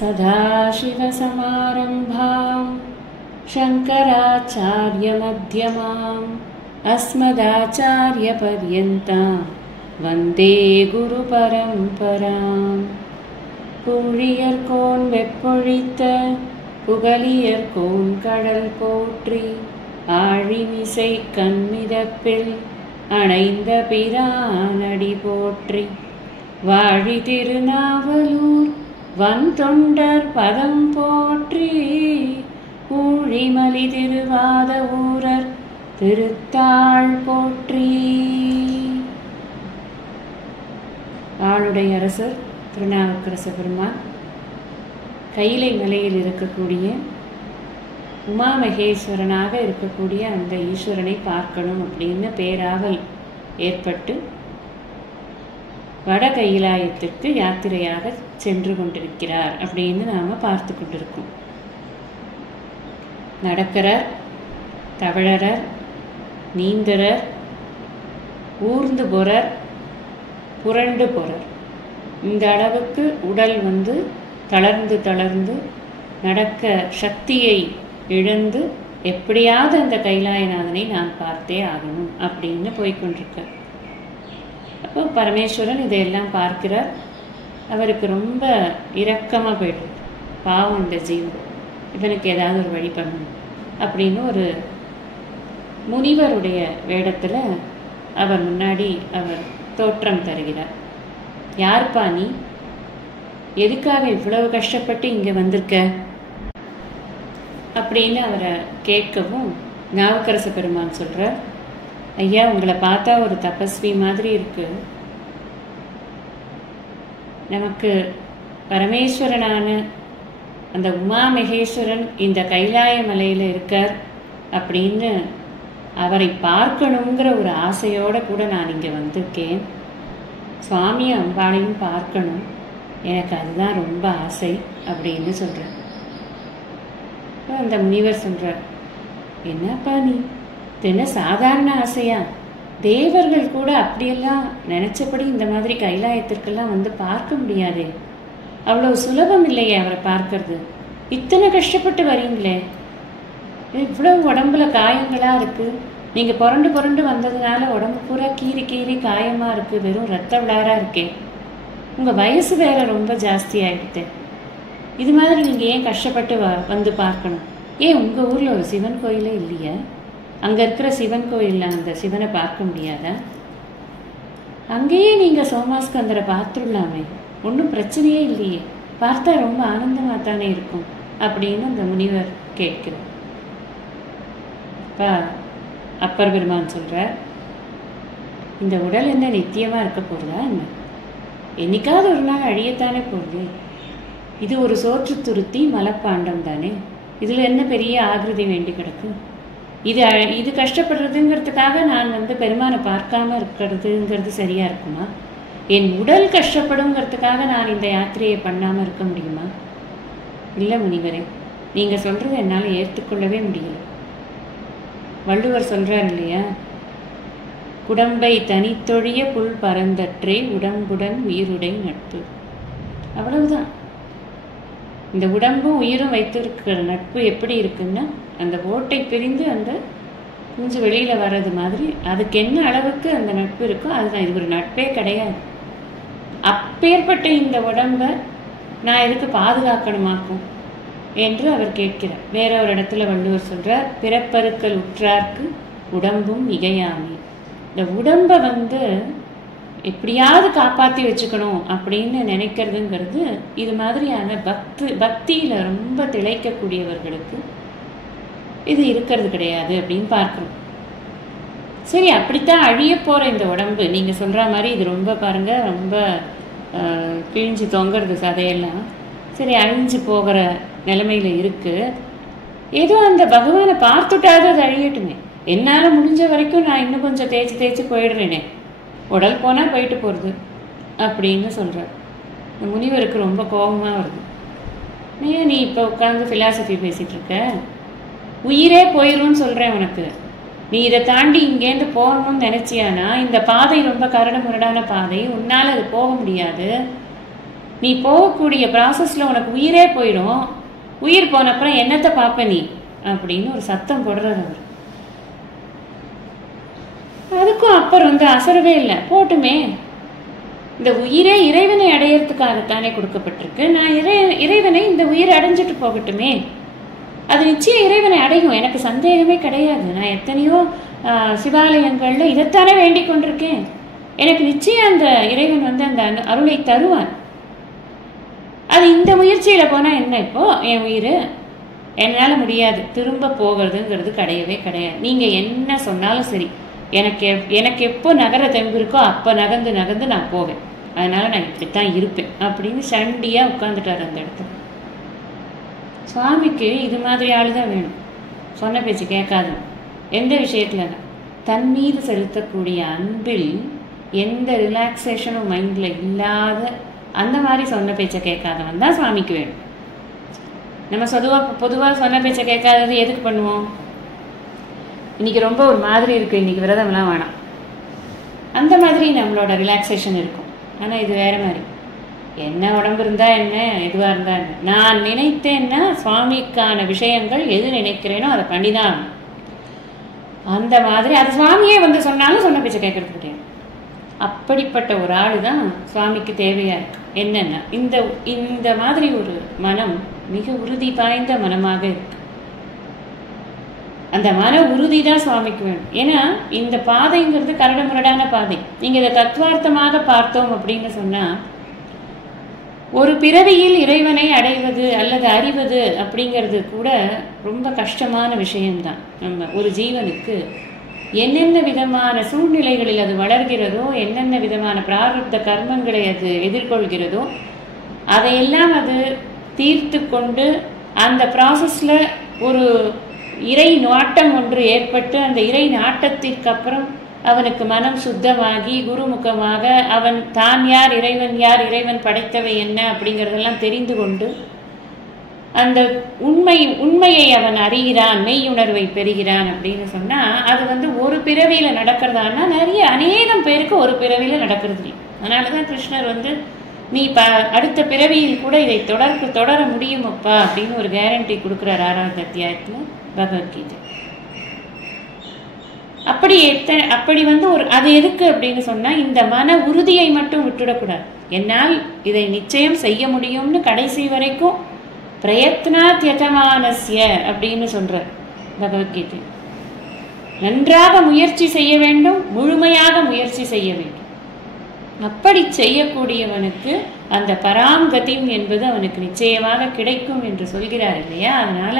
सदाशिवसमारम्भां शङ्कराचार्यमध्यमाम् अस्मदाचार्यपर्यन्तां वन्दे गुरुपरम्पराम्. புழியர்கோன் வெப்பொழித்த புகழியர்கோன் கடல் போற்றி ஆழிமிசை கண்மிதப்பில் அணைந்த பிரானடி போற்றி வாழி திருநாவலூர் வன்தொண்டர் பதம் போற்றி ஊழிமலி திருவாத ஊரர் திருத்தாள் போற்றி. ஆளுடைய அரசர் திருநாவுக்கரச பெருமான் கையிலை மலையில் இருக்கக்கூடிய உமாமகேஸ்வரனாக இருக்கக்கூடிய அந்த ஈஸ்வரனை பார்க்கணும் அப்படின்னு பேராவல் ஏற்பட்டு வட கையிலாயத்திற்கு யாத்திரையாக சென்று கொண்டிருக்கிறார் அப்படின்னு நாம் பார்த்து கொண்டிருக்கோம். நடக்கிறர், தவழறர், நீந்தரர், ஊர்ந்து போறர், புரண்டு போறர். இந்த அளவுக்கு உடல் தளர்ந்து நடக்க சக்தியை இழந்து எப்படியாவது அந்த கைலாயநாதனை நான் பார்த்தே ஆகணும் அப்படின்னு போய்கொண்டிருக்க. அப்போ பரமேஸ்வரன் இதையெல்லாம் பார்க்கிறார். அவருக்கு ரொம்ப இரக்கமாக போய்டுது. பாவம் இந்த ஜீவன், இவனுக்கு ஏதாவது ஒரு வழி பண்ணணும் அப்படின்னு ஒரு முனிவருடைய வேடத்தில் அவர் முன்னாடி அவர் தோற்றம் தருகிறார். யார்ப்பா நீ? எதுக்காக இவ்வளவு கஷ்டப்பட்டு இங்கே வந்திருக்க அப்படின்னு அவரை கேட்கவும் நாவுக்கரச பெருமான் சொல்கிறார், ஐயா உங்களை பார்த்தா ஒரு தபஸ்வி மாதிரி இருக்கு. நமக்கு பரமேஸ்வரனான அந்த உமாமகேஸ்வரன் இந்த கைலாய மலையில் இருக்கார் அப்படின்னு அவரை பார்க்கணுங்கிற ஒரு ஆசையோடு கூட நான் இங்கே வந்திருக்கேன். சுவாமியை அம்பாளையும் பார்க்கணும், எனக்கு அதுதான் ரொம்ப ஆசை அப்படின்னு சொல்கிறார். அந்த முனிவர் சொல்கிறார், என்னப்பா நீ என்ன சாதாரண ஆசையா? தேவர்கள் கூட அப்படியெல்லாம் நினச்சபடி இந்த மாதிரி கைலாயத்திற்கெல்லாம் வந்து பார்க்க முடியாதே, அவ்வளோ சுலபம் இல்லையே அவரை பார்க்கறது. இத்தனை கஷ்டப்பட்டு வரீங்களே, இவ்வளவு உடம்புல காயங்களாக இருக்குது. நீங்கள் புரண்டு வந்ததுனால உடம்பு பூரா கீறி காயமாக இருக்குது, வெறும் ரத்த விளாராக இருக்கே. உங்கள் வயசு வேற ரொம்ப ஜாஸ்தி ஆகிடுது. இது மாதிரி நீங்கள் ஏன் கஷ்டப்பட்டு வந்து பார்க்கணும்? ஏன் உங்கள் ஊரில் ஒரு சிவன் கோயிலே இல்லையா? அங்கே இருக்கிற சிவன் கோயிலில் அந்த சிவனை பார்க்க முடியாதா? அங்கேயே நீங்கள் சோமாஸ்கந்தரை பார்த்துடலாமே, ஒன்றும் பிரச்சனையே இல்லையே, பார்த்தா ரொம்ப ஆனந்தமாக தானே இருக்கும் அப்படின்னு அந்த முனிவர் கேட்கிறார். அப்பர் பெருமான் சொல்கிறார், இந்த உடல் என்ன நித்தியமாக இருக்க போகிறதா என்ன? என்னைக்காவது ஒரு நாள் அழியத்தானே போகுது. இது ஒரு சோற்று துருத்தி மலப்பாண்டம் தானே, இதில் என்ன பெரிய ஆகிருதி வேண்டி கிடக்கு? இது கஷ்டப்படுறதுங்கிறதுக்காக நான் பெருமானை பார்க்காம இருக்கிறதுங்கிறது சரியா இருக்குமா? என் உடல் கஷ்டப்படுங்கிறதுக்காக நான் இந்த யாத்திரையை பண்ணாமல் இருக்க முடியுமா? இல்லை முனிவரே, நீங்கள் சொல்கிறது என்னால் ஏற்றுக்கொள்ளவே முடியல. வள்ளுவர் சொல்கிறார் இல்லையா, குடம்பை தனித்தொழிய புல் பரந்தற்றே உடம்புடன் உயிருடை நட்பு. அவ்வளவுதான். இந்த உடம்பும் உயிரும் வைத்திருக்கிற நட்பு எப்படி இருக்குன்னா, அந்த ஓட்டை பிரிந்து அந்த குஞ்சு வெளியில் வர்றது மாதிரி அதுக்கு என்ன அளவுக்கு அந்த நட்பு இருக்கோ அதுதான். இது ஒரு நட்பே கிடையாது. அப்பேற்பட்ட இந்த உடம்பை நான் எதுக்கு பாதுகாக்கணுமாக்கும் என்று அவர் கேட்கிறார். வேற ஒரு இடத்துல வள்ளுவர் சொல்றார், பிறப்பருக்கள் உற்றார்க்கு உடம்பும் மிகையாமி. இந்த உடம்பை எப்படியாவது காப்பாற்றி வச்சுக்கணும் அப்படின்னு நினைக்கிறதுங்கிறது இது மாதிரியான பக்தியில் ரொம்ப திளைக்கக்கூடியவர்களுக்கு இது இருக்கிறது கிடையாது அப்படின்னு பார்க்குறோம். சரி, அப்படித்தான் அழிய போகிற இந்த உடம்பு, நீங்கள் சொல்கிற மாதிரி இது ரொம்ப பாருங்கள், ரொம்ப கிழிஞ்சு தொங்குறது சதையெல்லாம். சரி, அழிஞ்சு போகிற நிலைமையில் இருக்குது. ஏதோ அந்த பகவானை பார்த்துட்டாவது அது அழியட்டுமே. என்னால் முடிஞ்ச வரைக்கும் நான் இன்னும் கொஞ்சம் தேய்ச்சி போயிடுறேனே, உடல் போனால் போயிட்டு போகிறது அப்படின்னு சொல்கிறார். இந்த முனிவருக்கு ரொம்ப கோபமாக வருது. நீ இப்போ உட்காந்து ஃபிலாசபி பேசிகிட்டு இருக்க, உயிரே போயிடும்னு சொல்கிறேன் உனக்கு. நீ இதை தாண்டி இங்கேருந்து போகணும்னு நினச்சியானா இந்த பாதை ரொம்ப கரடு முரடான பாதை, உன்னால் அது போக முடியாது. நீ போகக்கூடிய ப்ராசஸ்ல உனக்கு உயிரே போயிடும். உயிர் போன அப்புறம் என்னத்தை பார்ப்ப நீ அப்படின்னு ஒரு சத்தம் போடுறார் அவர். அதுக்கும் அப்புறம் அசரவே இல்லை. போட்டுமே, இந்த உயிரே இறைவனை அடையறதுக்காகத்தானே கொடுக்கப்பட்டிருக்கு. நான் இறைவனை இந்த உயிரை அடைஞ்சிட்டு போகட்டுமே, அது நிச்சயம் இறைவனை அடையும், எனக்கு சந்தேகமே கிடையாது. நான் எத்தனையோ சிவாலயங்கள்ல இதைத்தானே வேண்டிக் கொண்டிருக்கேன். எனக்கு நிச்சயம் அந்த இறைவன் அந்த அருளை தருவான். அது இந்த முயற்சியில போனா என்ன, இப்போ என் உயிர் என்னால முடியாது, திரும்ப போகிறதுங்கிறது கிடையவே கிடையாது. நீங்க என்ன சொன்னாலும் சரி, எனக்கு எப்போ நகர தெம்பு இருக்கோ அப்போ நகர்ந்து நகர்ந்து நான் போவேன், அதனால நான் இப்படித்தான் இருப்பேன் அப்படின்னு சண்டியா உட்கார்ந்துட்டார் அந்த இடத்துல. சுவாமிக்கு இது மாதிரி ஆளுதான் வேணும். சொன்ன பேச்சு கேட்காது. எந்த விஷயத்துல தன் மீது செலுத்தக்கூடிய அன்பில் எந்த ரிலாக்ஸேஷனும் மைண்ட்ல இல்லாத அந்த மாதிரி சொன்ன பேச்சை கேட்காதவன் தான் சுவாமிக்கு வேணும். நம்ம பொதுவாக சொன்ன பேச்சை கேட்காதது எதுக்கு பண்ணுவோம்? இன்னைக்கு ரொம்ப ஒரு மாதிரி இருக்கு, இன்னைக்கு விரதம்லாம் வேணாம், அந்த மாதிரி நம்மளோட ரிலாக்ஸேஷன் இருக்கும். ஆனால் இது வேற மாதிரி. என்ன உடம்பு இருந்தா என்ன, எதுவாக இருந்தா என்ன, நான் நினைத்தேன்னா சுவாமிக்கான விஷயங்கள் எது நினைக்கிறேனோ அதை பண்ணிதான். அந்த மாதிரி அது சுவாமியே சொன்னாலும் சொன்ன பேச்சை கேட்கறது கிடையாது. அப்படிப்பட்ட ஒரு ஆளு தான் சுவாமிக்கு தேவையா இருக்கு. என்னன்னா இந்த மாதிரி ஒரு மனம் மிக உறுதி வாய்ந்த மனமாக இருக்கு. அந்த மன உறுதி தான் சுவாமிக்கு வேணும். ஏன்னா இந்த பாதைங்கிறது கரடுமுரடான பாதை. நீங்க இதை தத்துவார்த்தமாக பார்த்தோம் அப்படின்னு சொன்னா, ஒரு பிறவியில் இறைவனை அடைவது அல்லது அறிவது அப்படிங்கிறது கூட ரொம்ப கஷ்டமான விஷயம்தான். நம்ம ஒரு ஜீவனுக்கு என்னென்ன விதமான சூழ்நிலைகளில் அது வளர்கிறதோ, என்னென்ன விதமான பிராரப்த கர்மங்களை அது எதிர்கொள்கிறதோ, அதையெல்லாம் அது தீர்த்து கொண்டு அந்த ப்ராசஸ்ல ஒரு இறை நாட்டம் ஒன்று ஏற்பட்டு, அந்த இறை நாட்டத்திற்கு அப்புறம் அவனுக்கு மனம் சுத்தமாகி குருமுகமாக அவன் தான் யார், இறைவன் யார், இறைவன் படைத்தவை என்ன அப்படிங்கிறதெல்லாம் தெரிந்து கொண்டு அந்த உண்மையை அவன் அறிகிறான், மெய்யுணர்வை பெறுகிறான் அப்படின்னு சொன்னா, அது ஒரு பிறவியில நடக்கிறதானா நிறைய அநேகம் பேருக்கு ஒரு பிறவியில நடக்கிறது இல்லை. அதனாலதான் கிருஷ்ணர் நீ அடுத்த பிறவியில் கூட இதை தொடர முடியுமப்பா அப்படின்னு ஒரு கேரண்டி கொடுக்குறார் 6வது அத்தியாயத்துல பகவத்கீதை. அப்படி அது எதுக்கு அப்படின்னு சொன்னா, இந்த மன உறுதியை மட்டும் விட்டுடக்கூடாது. என்னால் இதை நிச்சயம் செய்ய முடியும்னு கடைசி வரைக்கும் பிரயத்னாத் யதமானஸ்ய அப்படின்னு சொல்றார் பகவத்கீதை. நன்றாக முயற்சி செய்ய வேண்டும், முழுமையாக முயற்சி செய்ய வேண்டும். அப்படி செய்யக்கூடியவனுக்கு அந்த பராங்கதி என்பது அவனுக்கு நிச்சயமாக கிடைக்கும் என்று சொல்கிறார் இல்லையா? அதனால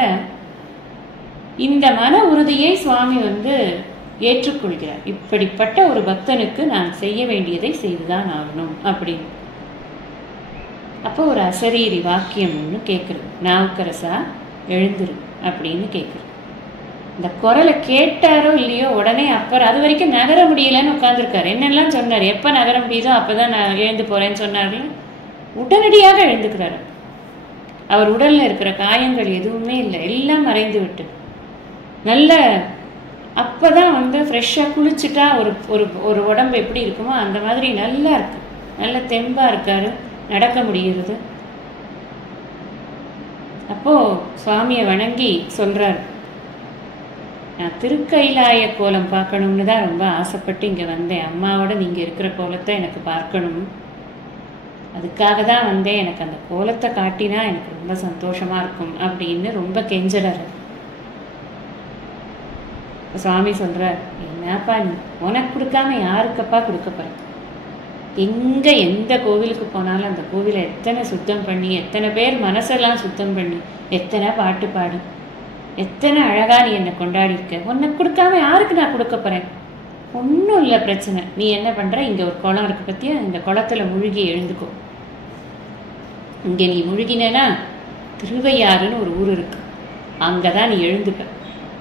இந்த மன உறுதியை சுவாமி ஏற்றுக்கொள்கிறார். இப்படிப்பட்ட ஒரு பக்தனுக்கு நான் செய்ய வேண்டியதை செய்துதான் ஆகணும் அப்படின்னு. அப்போ ஒரு அசரீரி வாக்கியம் ஒன்று கேட்குறது, நாவுக்கரசா எழுந்துரு அப்படின்னு கேட்குறது. இந்த குரலை கேட்டாரோ இல்லையோ உடனே அப்பர் அது வரைக்கும் நகர முடியலன்னு உட்காந்துருக்காரு. என்னெல்லாம் சொன்னார், எப்போ நகர முடியுதோ அப்போதான் நான் எழுந்து போறேன்னு சொன்னார்ல, உடனடியாக எழுந்துக்கிறாரு. அவர் உடல்ல இருக்கிற காயங்கள் எதுவுமே இல்லை, எல்லாம் மறைந்து விட்டு நல்ல அப்பதான் ஃப்ரெஷ்ஷாக குளிச்சுட்டா ஒரு உடம்பு எப்படி இருக்குமோ அந்த மாதிரி நல்லா இருக்கு, நல்ல தெம்பா இருக்காரு, நடக்க முடிகிறது. அப்போ சுவாமியை வணங்கி சொல்றாரு, நான் திருக்கைலாய கோலம் பார்க்கணும்னு தான் ரொம்ப ஆசைப்பட்டு இங்க வந்தேன். அம்மாவோட நீங்க இருக்கிற கோலத்தை எனக்கு பார்க்கணும், அதுக்காக தான் வந்தேன். எனக்கு அந்த கோலத்தை காட்டினா எனக்கு ரொம்ப சந்தோஷமா இருக்கும் அப்படின்னு ரொம்ப கெஞ்சறாரு. சுவாமி சொல்றார், என்னப்பா நீ உனக்கு கொடுக்காம யாருக்கப்பா கொடுக்க போற? எந்த கோவிலுக்கு போனாலும் அந்த கோவிலை எத்தனை சுத்தம் பண்ணி, எத்தனை பேர் மனசெல்லாம் சுத்தம் பண்ணி, எத்தனை பாட்டு பாடி, எத்தனை அழகா நீ என்னை கொண்டாடி இருக்க. உனக்கு கொடுக்காம யாருக்கு நான் கொடுக்க போறேன்? ஒன்றும் இல்லை பிரச்சனை. நீ என்ன பண்ற, இங்க ஒரு குளம் இருக்கு பத்தியா, இந்த குளத்துல முழுகி எழுந்துக்கோ. இங்க நீ முழுகினா திருவையாறுன்னு ஒரு ஊர் இருக்கு, அங்கதான் நீ எழுந்துக்க.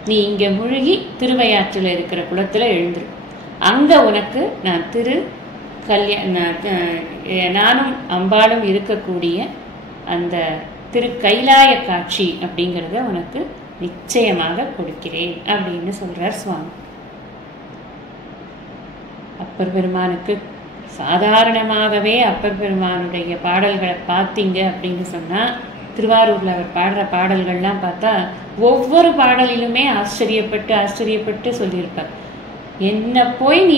நீ இங்க முழுகி திருவையாற்றில் இருக்கிற குளத்துல எழுந்துரு. அங்க உனக்கு நான் நானும் அம்பாளும் இருக்கக்கூடிய அந்த கைலாய காட்சி அப்படிங்கிறத உனக்கு நிச்சயமாக கொடுக்கிறேன் அப்படின்னு சொல்றார் சுவாமி. அப்பர் பெருமானுக்கு சாதாரணமாகவே அப்பர் பெருமானுடைய பாடல்களை பார்த்தீங்க அப்படின்னு சொன்னால், திருவாரூரில் அவர் பாடுற பாடல்கள்லாம் பார்த்தா ஒவ்வொரு பாடலிலுமே ஆச்சரியப்பட்டு ஆச்சரியப்பட்டு சொல்லியிருப்பார். என்னை போய் நீ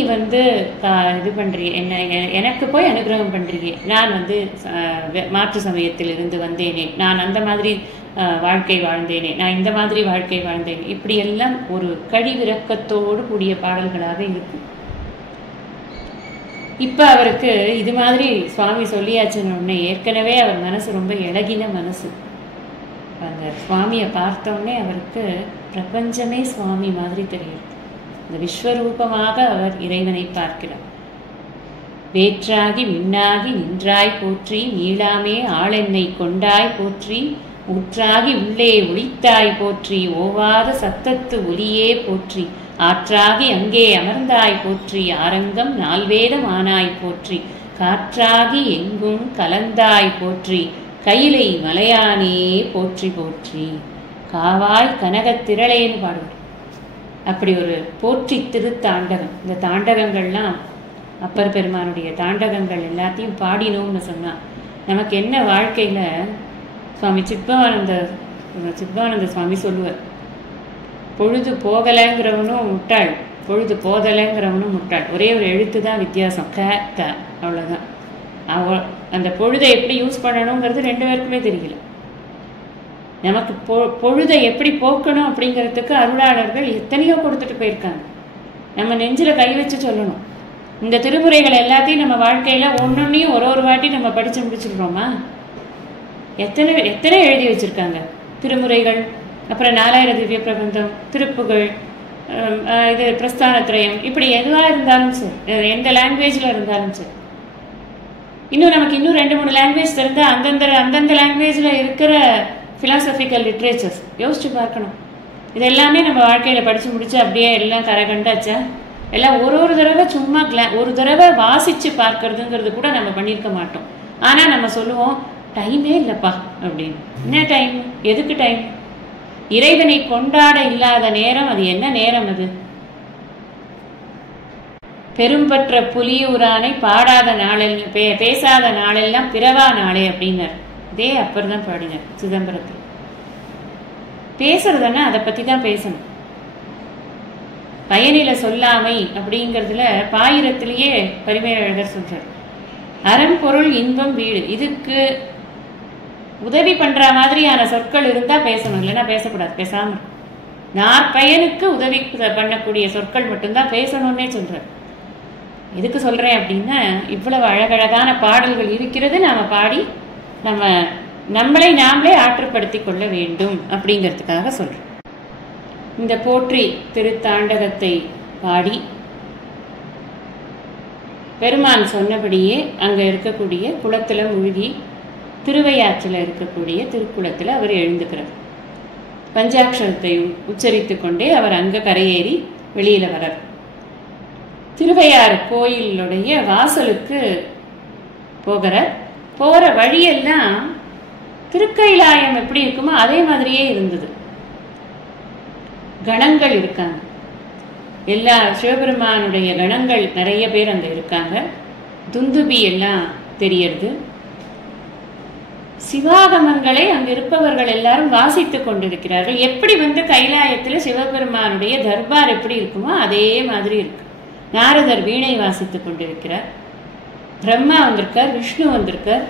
இது பண்ணுறிய, எனக்கு போய் அனுகிரகம் பண்ணுறியே, நான் மாற்று சமயத்தில் இருந்து வந்தேனே, நான் அந்த மாதிரி வாழ்க்கை வாழ்ந்தேனே, நான் இந்த மாதிரி வாழ்க்கை வாழ்ந்தேனே, இப்படியெல்லாம் ஒரு கழிவிறக்கத்தோடு கூடிய பாடல்களாக இருக்கும். இப்போ அவருக்கு இது மாதிரி சுவாமி சொல்லியாச்சுன்னு உடனே ஏற்கனவே அவர் மனசு ரொம்ப இழகின மனசு. அந்த சுவாமியை பார்த்தோடனே அவருக்கு பிரபஞ்சமே சுவாமி மாதிரி தெரியுது. இந்த விஸ்வரூபமாக அவர் இறைவனை பார்க்கிறார். வேற்றாகி விண்ணாகி நின்றாய் போற்றி, நீளாமே ஆளென்னை கொண்டாய் போற்றி, ஊற்றாகி உள்ளே ஒளித்தாய் போற்றி, ஓவாத சத்தத்து ஒலியே போற்றி, ஆற்றாகி அங்கே அமர்ந்தாய் போற்றி, ஆரங்கம் நால்வேதம் ஆனாய் போற்றி, காற்றாகி எங்கும் கலந்தாய் போற்றி, கையிலை மலையானே போற்றி போற்றி, காவாய் கனகத்திரளேன்னு பாடுவார். அப்படி ஒரு போற்றி திருத்தாண்டகம். இந்த தாண்டகங்கள்லாம் அப்பர் பெருமானுடைய தாண்டகங்கள் எல்லாத்தையும் பாடினோம்னு சொன்னால் நமக்கு என்ன வாழ்க்கையில் சுவாமி சித்பவானந்த சுவாமி சொல்லுவார், பொழுது போகலைங்கிறவனும் முட்டாள், பொழுது போதலைங்கிறவனும் முட்டாள். ஒரே ஒரு எழுத்து தான் வித்தியாசம், க அவ்வளோதான். அந்த பொழுதை எப்படி யூஸ் பண்ணணுங்கிறது ரெண்டு பேருக்குமே தெரியல. நமக்கு பொழுதை எப்படி போக்கணும் அப்படிங்கிறதுக்கு அருளாளர்கள் எத்தனையோ கொடுத்துட்டு போயிருக்காங்க. நம்ம நெஞ்சில் கை வச்சு சொல்லணும். இந்த திருமுறைகள் எல்லாத்தையும் நம்ம வாழ்க்கையில் ஒன்னொன்னையும் ஒரு வாட்டி நம்ம படித்து முடிச்சுடுறோமா? எத்தனை எழுதி வச்சுருக்காங்க திருமுறைகள். அப்புறம் 4000 திவ்ய பிரபந்தம், திருப்புகள், இது பிரஸ்தானத்ரயம், இப்படி எதுவாக இருந்தாலும் சரி, எந்த லாங்குவேஜில் இருந்தாலும் சரி. இன்னும் நமக்கு இன்னும் 2-3 லாங்குவேஜ் தெரிந்தால் அந்தந்த லாங்குவேஜில் இருக்கிற ஃபிலாசபிக்கல் லிட்ரேச்சர்ஸ் யோசிச்சு பார்க்கணும். இது எல்லாமே நம்ம வாழ்க்கையில் படித்து முடிச்சு அப்படியே எல்லாம் கரகண்டாச்சா? எல்லாம் ஒரு தடவை சும்மா ஒரு தடவை வாசித்து பார்க்கறதுங்கிறது கூட நம்ம பண்ணியிருக்க மாட்டோம். ஆனால் நம்ம சொல்லுவோம், டைமே இல்லைப்பா அப்படின்னு. என்ன டைம்? எதுக்கு டைம்? இறைவனை கொண்டாட இல்லாத நேரம் அது என்ன நேரம்? அது பெரும்பற்ற புலியூரானை பாடாத நாளில் பேசாத நாளெல்லாம் பிறவா நாளே அப்படின்னார். இதே அப்பர் தான் பாடினார் சிதம்பரத்தில். பேசுறதுன்னா அதை பற்றி தான் பேசணும். பயனில சொல்லாமை அப்படிங்கிறதுல பாயிரத்திலேயே பரிமேலழகர் சொல்றார், அறம் பொருள் இன்பம் வீடு, இதுக்கு உதவி பண்ற மாதிரியான சொற்கள் இருந்தா பேசணும், இல்லைன்னா பேசக்கூடாது. பேசாம நாற்பயனுக்கு உதவி பண்ணக்கூடிய சொற்கள் மட்டும்தான் பேசணும்னே சொல்றார். எதுக்கு சொல்றேன் அப்படின்னா, இவ்வளவு அழகழகான பாடல்கள் இருக்கிறது, நாம பாடி நம்மளை நாமளே ஆற்றுப்படுத்தி கொள்ள வேண்டும் அப்படிங்கிறதுக்காக சொல்றேன். இந்த போற்றி திருத்தாண்டகத்தை பாடி பெருமான் சொன்னபடியே அங்க இருக்கக்கூடிய குளத்துல மூழ்கி திருவையாற்றில் இருக்கக்கூடிய திருக்குளத்தில் அவர் எழுந்துக்கிறார். பஞ்சாட்சரத்தை உச்சரித்து கொண்டே அவர் அங்க கரையேறி வெளியில வரார். திருவையாறு கோயிலுடைய வாசலுக்கு போகிறார். போற வழியெல்லாம் திருக்கைலாயம் எப்படி இருக்குமோ அதே மாதிரியே இருந்தது. கணங்கள் இருக்காங்க, எல்லா சிவபெருமானுடைய கணங்கள் நிறைய பேர் அங்க இருக்காங்க. துந்துபி எல்லாம் தெரியறது. சிவாகமங்களை அங்க இருப்பவர்கள் எல்லாரும் வாசித்துக் கொண்டிருக்கிறார்கள். எப்படி கைலாயத்துல சிவபெருமானுடைய தர்பார் எப்படி இருக்குமோ அதே மாதிரி இருக்கு. நாரதர் வீணை வாசித்துக் கொண்டிருக்கிறார். பிரம்மா வந்திருக்கார், விஷ்ணு வந்திருக்கார்,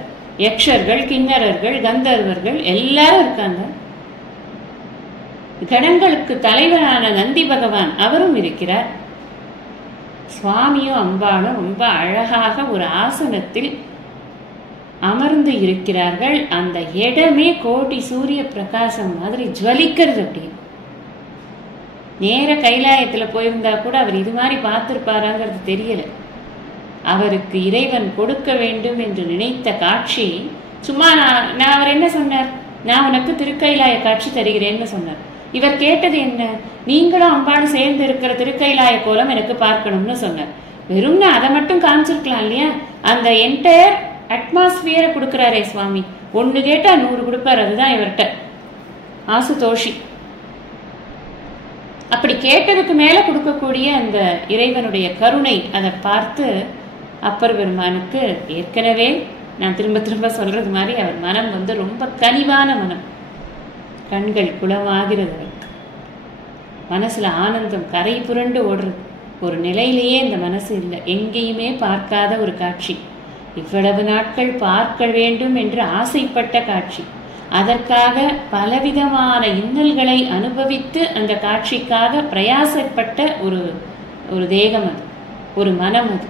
யக்ஷர்கள், கிண்ணறர்கள், கந்தர்வர்கள் எல்லாரும் இருக்காங்க. கணங்களுக்கு தலைவரான நந்தி பகவான் அவரும் இருக்கிறார். சுவாமியும் அம்பாளும் ரொம்ப அழகாக ஒரு ஆசனத்தில் அமர்ந்து இருக்கிறார்கள். அந்த இடமே கோடி சூரிய பிரகாசம் மாதிரி ஜுவலிக்கிறது. அப்படி நேர கைலாயத்துல போயிருந்தா கூட அவர் இது மாதிரி பார்த்திருப்பாராங்கிறது தெரியல. அவருக்கு இறைவன் கொடுக்க வேண்டும் என்று நினைத்த காட்சி சும்மா நான் அவர் என்ன சொன்னார், நான் உனக்கு திருக்கைலாய காட்சி தருகிறேன்னு சொன்னார். இவர் கேட்டது என்ன, நீங்களும் அம்பாளும் சேர்ந்து இருக்கிற திருக்கைலாய கோலம் எனக்கு பார்க்கணும்னு சொன்னார். வெறும்னா அதை மட்டும் காமிச்சிருக்கலாம் இல்லையா? அந்த என்டையர் அட்மாஸ்பியரை கொடுக்கிறாரே சுவாமி. 1 கேட்டா 100 கொடுப்பார். அதுதான் இவர்கிட்ட ஆசுதோஷி. அப்படி கேட்டதுக்கு மேல கொடுக்கக்கூடிய அந்த இறைவனுடைய கருணை, அதை பார்த்து அப்பர் பெருமானுக்கு ஏற்கனவே நான் திரும்ப திரும்ப சொல்றது மாதிரி அவர் மனம் வந்து ரொம்ப கனிவான மனம். கண்கள் குளமாகிறது அவருக்கு. மனசுல ஆனந்தம் கரை புரண்டு ஓடுறது. ஒரு நிலையிலேயே இந்த மனசு இல்லை, எங்கேயுமே பார்க்காத ஒரு காட்சி. இவ்வளவு நாட்கள் பார்க்க வேண்டும் என்று ஆசைப்பட்ட காட்சி. அதற்காக பலவிதமான இன்னல்களை அனுபவித்து அந்த காட்சிக்காக பிரயாசப்பட்ட ஒரு தேகம் அது, ஒரு மனம் அது.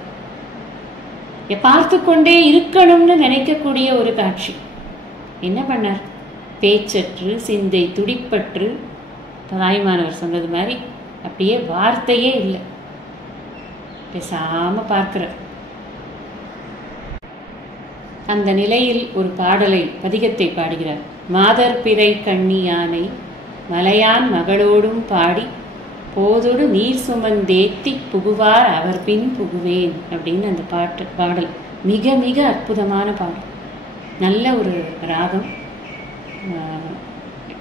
பார்த்து கொண்டே இருக்கணும்னு நினைக்கக்கூடிய ஒரு காட்சி. என்ன பண்ணார்? பேச்சற்று சிந்தை துடிப்பற்று, தாய்மானவர் சொன்னது மாதிரி அப்படியே வார்த்தையே இல்லை, பேசாம பார்க்கிறார். அந்த நிலையில் ஒரு பாடலை, பதிகத்தை பாடுகிறார். மாதர் பிறை கண்ணி யானை மலையான் மகளோடும் பாடி போதோடு நீர் சுமந்தேத்தி புகுவார் அவர் பின் புகுவேன் அப்படின்னு அந்த பாடல் மிக மிக அற்புதமான பாடல். நல்ல ஒரு ராகம்.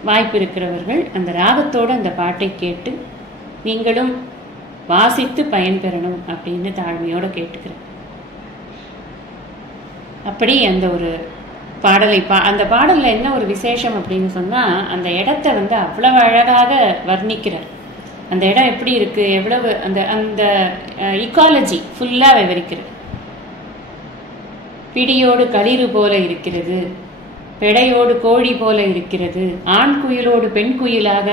வாய்ப்பு இருக்கிறவர்கள் அந்த ராகத்தோடு அந்த பாட்டை கேட்டு நீங்களும் வாசித்து பயன்பெறணும் அப்படின்னு தாழ்மையோடு கேட்டுக்கிறேன். அப்படி அந்த ஒரு பாடலை அந்த பாடலில் என்ன ஒரு விசேஷம் அப்படின்னு சொன்னால், அந்த இடத்த வந்து அவ்வளவு அழகாக வர்ணிக்கிறார். அந்த இடம் எப்படி இருக்கு, எவ்வளவு அந்த அந்த இக்காலஜி ஃபுல்லாக விவரிக்கிறது. பிடியோடு களிறு போல இருக்கிறது, பெடையோடு கோழி போல இருக்கிறது, ஆண் குயிலோடு பெண் குயிலாக,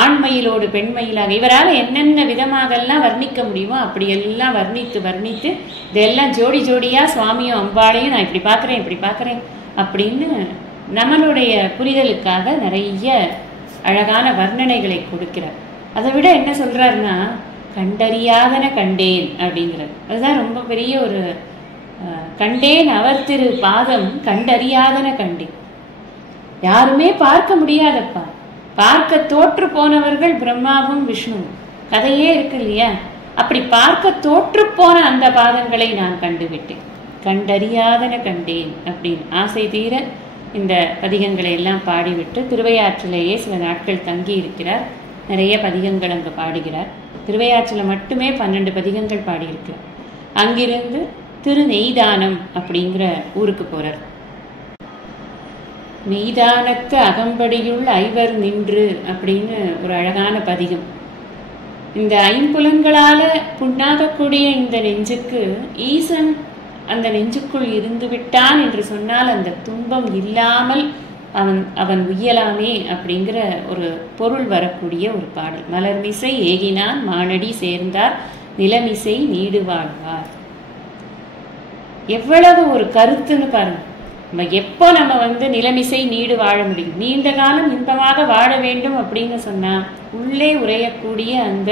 ஆண்மயிலோடு பெண்மயிலாக, இவரால் என்னென்ன விதமாகலாம் வர்ணிக்க முடியுமோ அப்படியெல்லாம் வர்ணித்து இதெல்லாம் ஜோடி ஜோடியாக சுவாமியும் அம்பாளையும் நான் இப்படி பார்க்குறேன் அப்படின்னு நம்மளுடைய புரிதலுக்காக நிறைய அழகான வர்ணனைகளை கொடுக்கிறார். அதை விட என்ன சொல்றாருன்னா, கண்டறியாதன கண்டேன் அப்படிங்கிறது. அதுதான் ரொம்ப பெரிய ஒரு கண்டேன் அவர் திரு பாதம் கண்டறியாதன கண்டேன். யாருமே பார்க்க முடியாதப்பா, பார்க்க தோற்று போனவர்கள் பிரம்மாவும் விஷ்ணுவும். கதையே இருக்கு இல்லையா? அப்படி பார்க்க தோற்று போன அந்த பாதங்களை நான் கண்டுவிட்டேன், கண்டறியாதன கண்டேன் அப்படின்னு ஆசை தீர இந்த பதிகங்களை எல்லாம் பாடிவிட்டு திருவையாற்றிலேயே சில நாட்கள் தங்கி இருக்கிறார். நிறைய பதிகங்கள் அங்கே பாடுகிறார். திருவையாற்றில் மட்டுமே 12 பதிகங்கள் பாடியிருக்கிறார். அங்கிருந்து திருநெய்தானம் அப்படிங்கிற ஊருக்கு போறார். மெய்தானத்து அகம்படியுள் ஐவர் நின்று அப்படின்னு ஒரு அழகான பதிகம். இந்த ஐம்புலன்களால புண்ணாகக்கூடிய இந்த நெஞ்சுக்கு ஈசன் அந்த நெஞ்சுக்குள் இருந்து விட்டான் என்று சொன்னால் அந்த துன்பம் இல்லாமல் அவன் உய்யலாமே அப்படிங்கிற ஒரு பொருள் வரக்கூடிய ஒரு பாடல். மலர்மிசை ஏகினான் மானடி சேர்ந்தார் நிலமிசை நீடு வாழ்வார். எவ்வளவு ஒரு கருத்துன்னு பாருங்க. எப்போ நம்ம நிலமிசை நீடு வாழ முடியும், நீண்ட காலம் இன்பமாக வாழ வேண்டும் அப்படின்னு சொன்னா உள்ளே உரையக்கூடிய அந்த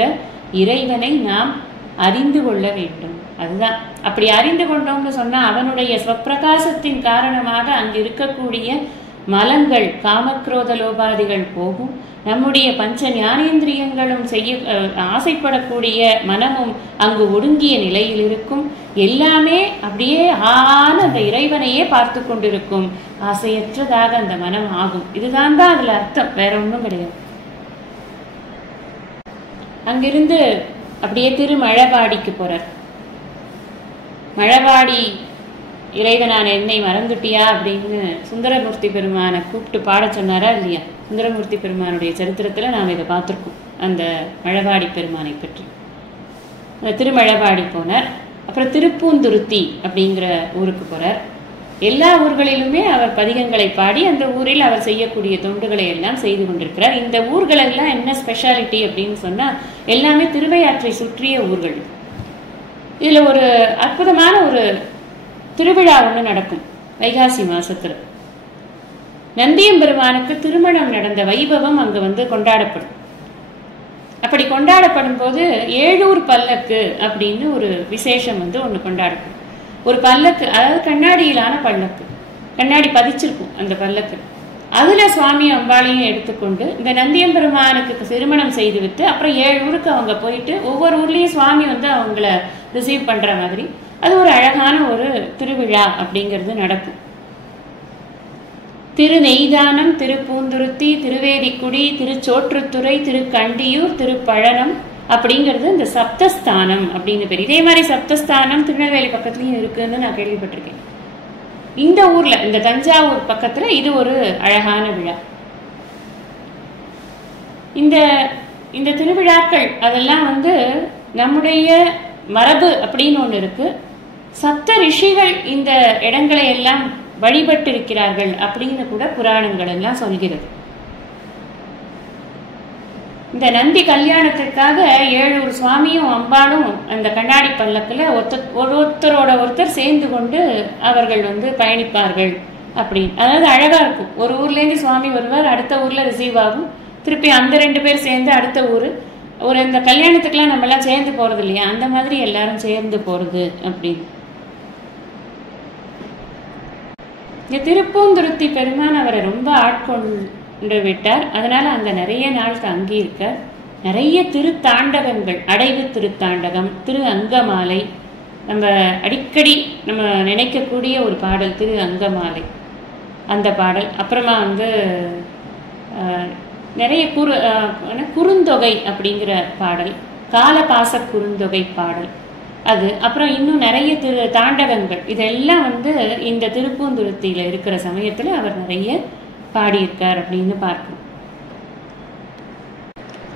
இறைவனை நாம் அறிந்து கொள்ள வேண்டும். அதுதான். அப்படி அறிந்து கொண்டோம்னு சொன்னா அவனுடைய ஸ்வப்பிரகாசத்தின் காரணமாக அங்கு இருக்கக்கூடிய மலங்கள் காமக்ரோத லோபாதிகள் போகும். நம்முடைய பஞ்ச ஞானேந்திரியங்களும் ஆசைப்படக்கூடிய மனமும் அங்கு ஒடுங்கிய நிலையில் இருக்கும். எல்லாமே அப்படியே அந்த இறைவனையே பார்த்து கொண்டிருக்கும். ஆசையற்றதாக அந்த மனம் ஆகும். இதுதான் தான் அதுல அர்த்தம், வேற ஒன்றும் கிடையாது. அங்கிருந்து அப்படியே திருமழபாடிக்கு போறார். மழபாடி இறைவனான என்னை மறந்துட்டியா அப்படின்னு சுந்தரமூர்த்தி பெருமானை கூப்பிட்டு பாட சொன்னாரா இல்லையா? சுந்தரமூர்த்தி பெருமானுடைய சரித்திரத்தில் நாம் இதை பார்த்துருக்கோம், அந்த மழபாடி பெருமானை பற்றி. திருமழபாடி போனார். அப்புறம் திருப்பூந்துருத்தி அப்படிங்கிற ஊருக்கு போறார். எல்லா ஊர்களிலுமே அவர் பதிகங்களை பாடி அந்த ஊரில் அவர் செய்யக்கூடிய தொண்டுகளை எல்லாம் செய்து கொண்டிருக்கிறார். இந்த ஊர்களெல்லாம் என்ன ஸ்பெஷாலிட்டி அப்படின்னு சொன்னால், எல்லாமே திருவையாற்றை சுற்றிய ஊர்கள். இதில் ஒரு அற்புதமான ஒரு திருவிழா ஒன்று நடக்கும் வைகாசி மாசத்துல. நந்தியம்பெருமானுக்கு திருமணம் நடந்த வைபவம் அங்கு கொண்டாடப்படும். அப்படி கொண்டாடப்படும் போது ஏழூர் பல்லக்கு அப்படின்னு ஒரு விசேஷம் ஒன்று கொண்டாடப்படும். ஒரு பல்லக்கு, அதாவது கண்ணாடியிலான பல்லக்கு, கண்ணாடி பதிச்சிருக்கும் அந்த பல்லக்கு. அதுல சுவாமி அம்பாளையும் எடுத்துக்கொண்டு இந்த நந்தியம்பெருமானுக்கு திருமணம் செய்து விட்டு அப்புறம் 7 ஊருக்கு அவங்க போயிட்டு ஒவ்வொரு ஊர்லயும் சுவாமி அவங்கள ரிசீவ் பண்ற மாதிரி அது ஒரு அழகான ஒரு திருவிழா அப்படிங்கிறது நடக்கும். திருநெய்தானம், திருப்பூந்துருத்தி, திருவேதிக்குடி, திருச்சோற்றுத்துறை, திருக்கண்டியூர், திருப்பழனம், அப்படிங்கிறது இந்த சப்தஸ்தானம் அப்படின்னு பேர். இதே மாதிரி சப்தஸ்தானம் திருநெல்வேலி பக்கத்துலயும் இருக்குன்னு நான் கேள்விப்பட்டிருக்கேன். இந்த ஊர்ல, இந்த தஞ்சாவூர் பக்கத்துல இது ஒரு அழகான விழா. இந்த இந்த திருவிழாக்கள் அதெல்லாம் நம்முடைய மரபு அப்படின்னு ஒன்று இருக்கு. சப்த ரிஷிகள் இந்த இடங்களை எல்லாம் வழிபட்டு இருக்கிறார்கள் அப்படின்னு கூட புராணங்கள் எல்லாம் சொல்கிறது. இந்த நந்தி கல்யாணத்திற்காக 7 சுவாமியும் அம்பாலும் அந்த கண்ணாடி பல்லக்கில் ஒருத்தரோட ஒருத்தர் சேர்ந்து கொண்டு அவர்கள் பயணிப்பார்கள் அப்படின்னு. அதாவது அழகா இருக்கும். ஒரு ஊர்லேருந்து சுவாமி வருவார், அடுத்த ஊர்ல ரிசீவ் ஆகும், திருப்பி அந்த 2 பேர் சேர்ந்து அடுத்த ஊர். இந்த கல்யாணத்துக்குலாம் நம்ம எல்லாம் சேர்ந்து போறது இல்லையா, அந்த மாதிரி எல்லாரும் சேர்ந்து போறது அப்படின்னு. இந்த திருப்பூந்துருத்தி பெருமான் அவரை ரொம்ப ஆட்கொண்டு விட்டார். அதனால அங்க நிறைய நாள் தங்கி இருக்கார். நிறைய திருத்தாண்டகங்கள், அடைவு திருத்தாண்டகம், திரு அங்கமாலை, நம்ம அடிக்கடி நம்ம நினைக்கக்கூடிய ஒரு பாடல் திரு அங்கமாலை, அந்த பாடல். அப்புறமா நிறைய குறுந்தொகை அப்படிங்கிற பாடல், காலபாச குறுந்தொகை பாடல் அது. அப்புறம் இன்னும் நிறைய தாண்டகங்கள். இதெல்லாம் இந்த திருப்பூந்துருத்தியில இருக்கிற சமயத்துல அவர் நிறைய பாடியிருக்கார் அப்படின்னு பார்க்கணும்.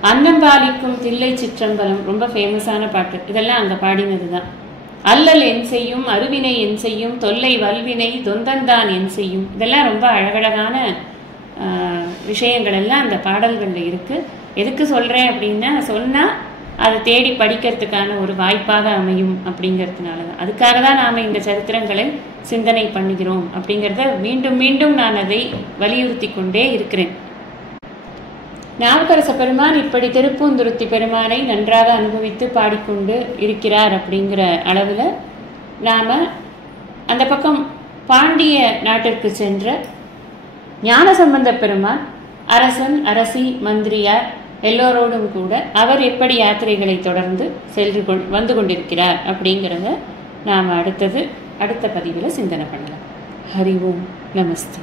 அன்னம்பாலிக்கும் தில்லை சிற்றம்பலம் ரொம்ப ஃபேமஸான பாட்டு. இதெல்லாம் அங்க பாடினதுதான். அல்லல் என் செய்யும், அருவினை என் செய்யும், தொல்லை வல்வினை தொந்தந்தான் என் செய்யும். இதெல்லாம் ரொம்ப அழகழகான விஷயங்கள் எல்லாம் அந்த பாடல்கள்ல இருக்கு. எதுக்கு சொல்றேன் அப்படின்னா, சொன்னா அதை தேடி படிக்கிறதுக்கான ஒரு வாய்ப்பாக அமையும் அப்படிங்கிறதுனாலதான். அதுக்காக தான் நாம இந்த சரித்திரங்களை சிந்தனை பண்ணுகிறோம் அப்படிங்கிறத மீண்டும் மீண்டும் நான் அதை வலியுறுத்தி கொண்டே இருக்கிறேன். நாவுக்கரச பெருமான் இப்படி திருப்பூந்துருத்தி பெருமானை நன்றாக அனுபவித்து பாடிக்கொண்டு இருக்கிறார் அப்படிங்கிற அளவில் நாம அந்த பக்கம் பாண்டிய நாட்டிற்கு சென்ற ஞானசம்பந்த பெருமான் அரசன், அரசி, மந்திரியார் எல்லோரோடும் கூட அவர் எப்படி யாத்திரைகளை தொடர்ந்து வந்து கொண்டிருக்கிறார் அப்படிங்கிறத நாம் அடுத்த பதிவில் சிந்தனை பண்ணலாம். ஹரி ஓம் நமஸ்தே.